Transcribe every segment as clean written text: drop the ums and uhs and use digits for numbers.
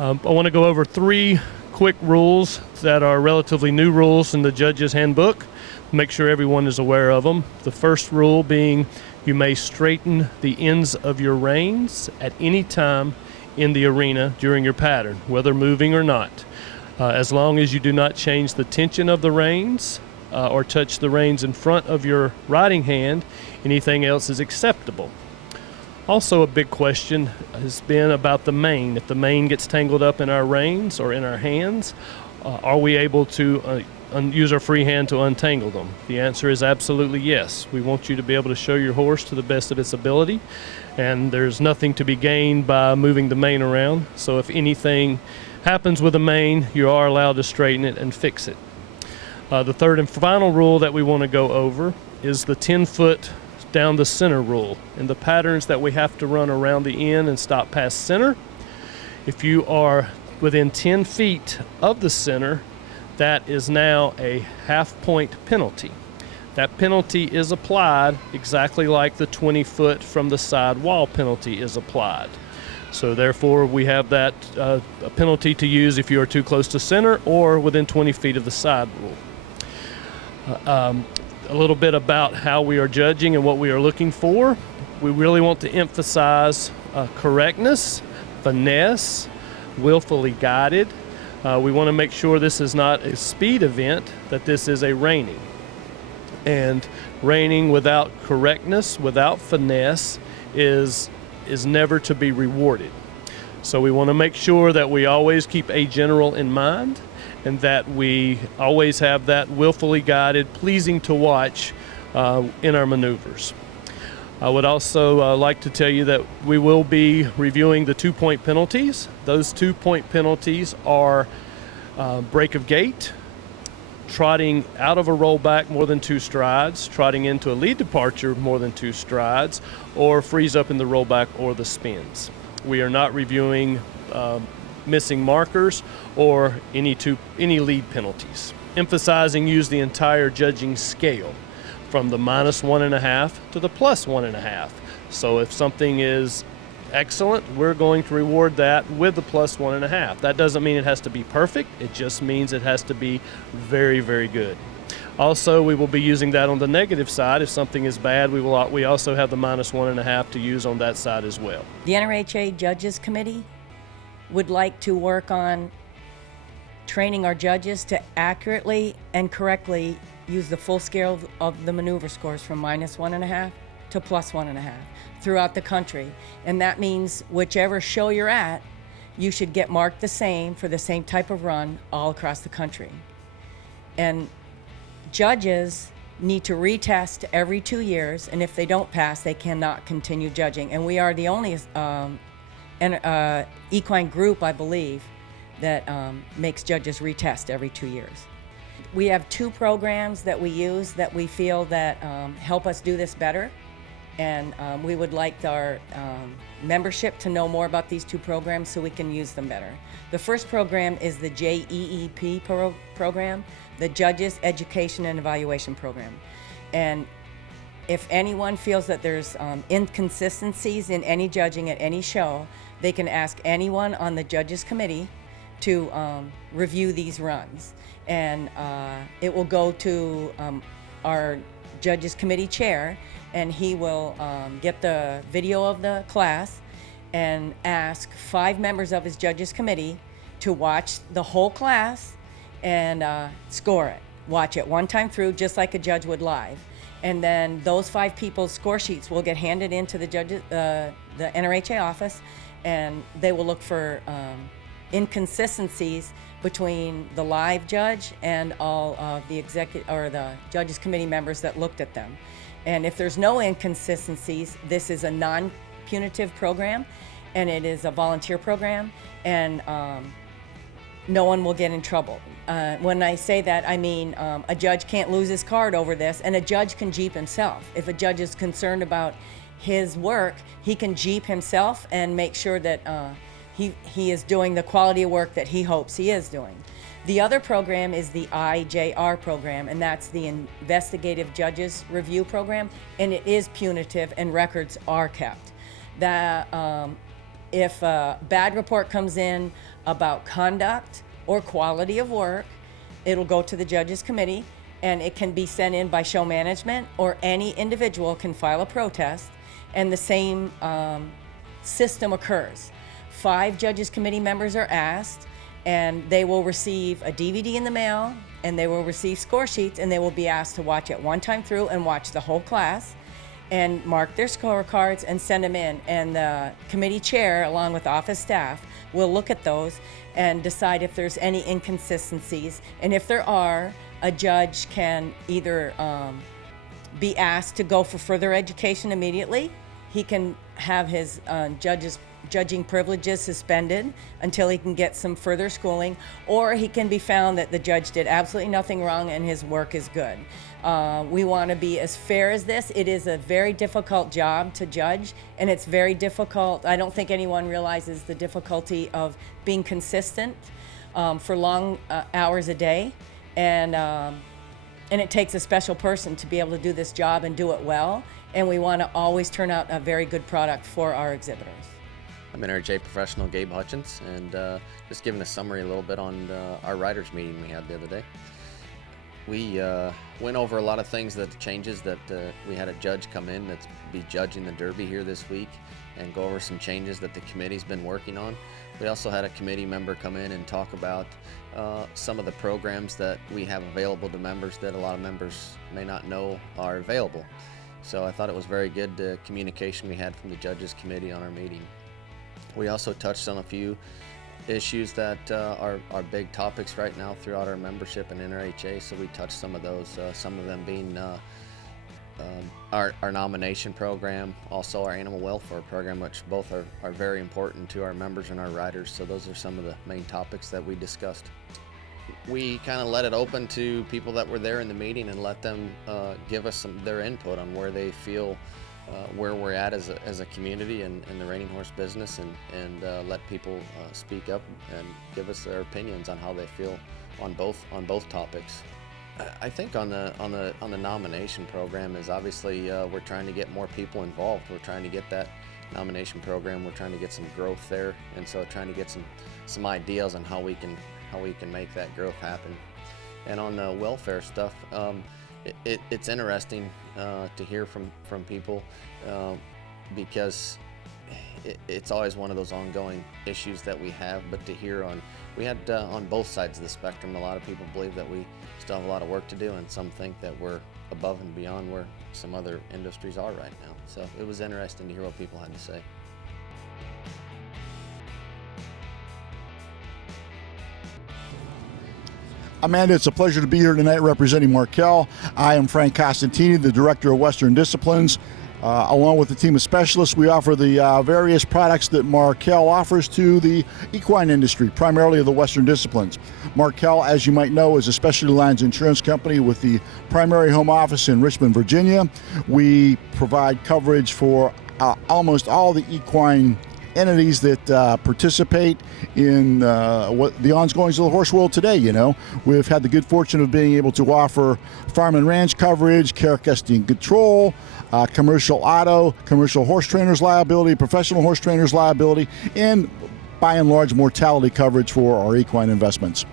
I want to go over 3 quick rules that are relatively new rules in the Judge's Handbook. Make sure everyone is aware of them. The first rule being you may straighten the ends of your reins at any time in the arena during your pattern, whether moving or not. As long as you do not change the tension of the reins or touch the reins in front of your riding hand, anything else is acceptable. Also, a big question has been about the mane. If the mane gets tangled up in our reins or in our hands, are we able to use our free hand to untangle them? The answer is absolutely yes. We want you to be able to show your horse to the best of its ability, and there's nothing to be gained by moving the mane around. So if anything happens with the mane, you are allowed to straighten it and fix it. The third and final rule that we want to go over is the 10-foot down the center rule. In the patterns that we have to run around the end and stop past center, if you are within 10 feet of the center, that is now a half-point penalty. That penalty is applied exactly like the 20-foot from the side wall penalty is applied. So therefore, we have that a penalty to use if you are too close to center or within 20 feet of the side rule. A little bit about how we are judging and what we are looking for. We really want to emphasize correctness, finesse, willfully guided. We want to make sure this is not a speed event, that this is a reining. And reining without correctness, without finesse, is never to be rewarded. So we want to make sure that we always keep a general in mind, and that we always have that willfully guided, pleasing to watch in our maneuvers. I would also like to tell you that we will be reviewing the 2-point penalties. Those 2-point penalties are break of gait, trotting out of a rollback more than 2 strides, trotting into a lead departure more than 2 strides, or freeze up in the rollback or the spins. We are not reviewing missing markers or any lead penalties. Emphasizing use the entire judging scale from the -1.5 to the +1.5. So if something is excellent, we're going to reward that with the +1.5. That doesn't mean it has to be perfect. It just means it has to be very, very good. Also, we will be using that on the negative side. If something is bad, we also have the -1.5 to use on that side as well. The NRHA Judges Committee would like to work on training our judges to accurately and correctly use the full scale of the maneuver scores from -1.5 to +1.5 throughout the country. And that means whichever show you're at, you should get marked the same for the same type of run all across the country. And judges need to retest every 2 years, and if they don't pass, they cannot continue judging. And we are the only equine group, I believe, that makes judges retest every 2 years. We have 2 programs that we use that we feel that help us do this better, and we would like our membership to know more about these 2 programs so we can use them better. The first program is the JEEP program, the Judges Education and Evaluation Program. And if anyone feels that there's inconsistencies in any judging at any show, they can ask anyone on the Judges Committee to review these runs. And it will go to our Judges Committee chair, and he will get the video of the class and ask 5 members of his Judges Committee to watch the whole class and score it. Watch it one time through, just like a judge would live. And then those 5 people's score sheets will get handed into the NRHA office, and they will look for inconsistencies between the live judge and all of the the Judges Committee members that looked at them. And if there's no inconsistencies, this is a non-punitive program, and it is a volunteer program, and no one will get in trouble. When I say that, I mean a judge can't lose his card over this, and a judge can jeep himself. If a judge is concerned about his work, he can jeep himself and make sure that he is doing the quality of work that he hopes he is doing. The other program is the IJR program, and that's the Investigative Judges Review Program, and it is punitive, and records are kept. If a bad report comes in about conduct or quality of work, it'll go to the judges committee, and it can be sent in by show management, or any individual can file a protest, and the same system occurs. 5 judges committee members are asked, and they will receive a DVD in the mail, and they will receive score sheets, and they will be asked to watch it one time through and watch the whole class and mark their scorecards and send them in. And the committee chair, along with office staff, will look at those and decide if there's any inconsistencies. And if there are, a judge can either be asked to go for further education immediately. He can have his judging privileges suspended until he can get some further schooling, or he can be found that the judge did absolutely nothing wrong and his work is good. We want to be as fair as this. It is a very difficult job to judge, and it's very difficult. I don't think anyone realizes the difficulty of being consistent for long hours a day, and it takes a special person to be able to do this job and do it well, and we want to always turn out a very good product for our exhibitors. I'm NRHA professional Gabe Hutchins, and just giving a summary a little bit on our writers meeting we had the other day. We went over a lot of things, that changes that we had a judge come in that's be judging the Derby here this week, and go over some changes that the committee's been working on. We also had a committee member come in and talk about some of the programs that we have available to members that a lot of members may not know are available. So I thought it was very good, the communication we had from the judges committee on our meeting. We also touched on a few issues that are big topics right now throughout our membership in NRHA, so we touched some of those, some of them being our nomination program, also our animal welfare program, which both are very important to our members and our riders. So those are some of the main topics that we discussed. We kind of let it open to people that were there in the meeting and let them give us their input on where they feel where we're at as a community and the reining horse business, and let people speak up and give us their opinions on how they feel on both topics. I think on the nomination program is obviously we're trying to get more people involved. We're trying to get that nomination program. We're trying to get some growth there, and so trying to get some ideas on how we can make that growth happen. And on the welfare stuff, it's interesting to hear from people because it's always one of those ongoing issues that we have. But to hear we had on both sides of the spectrum, a lot of people believe that we still have a lot of work to do, and some think that we're above and beyond where some other industries are right now. So it was interesting to hear what people had to say. Amanda, it's a pleasure to be here tonight representing Markel. I am Frank Costantini, the Director of Western Disciplines. Along with a team of specialists, we offer the various products that Markel offers to the equine industry, primarily the Western Disciplines. Markel, as you might know, is a specialty lines insurance company with the primary home office in Richmond, Virginia. We provide coverage for almost all the equine entities that participate in what the ongoings of the horse world today. You know, we've had the good fortune of being able to offer farm and ranch coverage, care, custody, and control, commercial auto, commercial horse trainers liability, professional horse trainers liability, and by and large mortality coverage for our equine investments.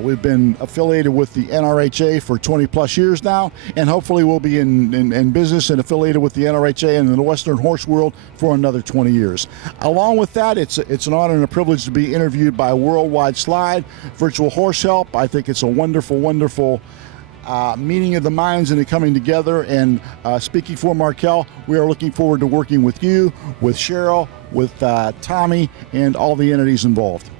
We've been affiliated with the NRHA for 20 plus years now, and hopefully we'll be in business and affiliated with the NRHA and in the Western horse world for another 20 years. Along with that, it's an honor and a privilege to be interviewed by Worldwide Slide, Virtual Horse Help. I think it's a wonderful, wonderful meeting of the minds and the coming together. And speaking for Markel, we are looking forward to working with you, with Cheryl, with Tommy, and all the entities involved.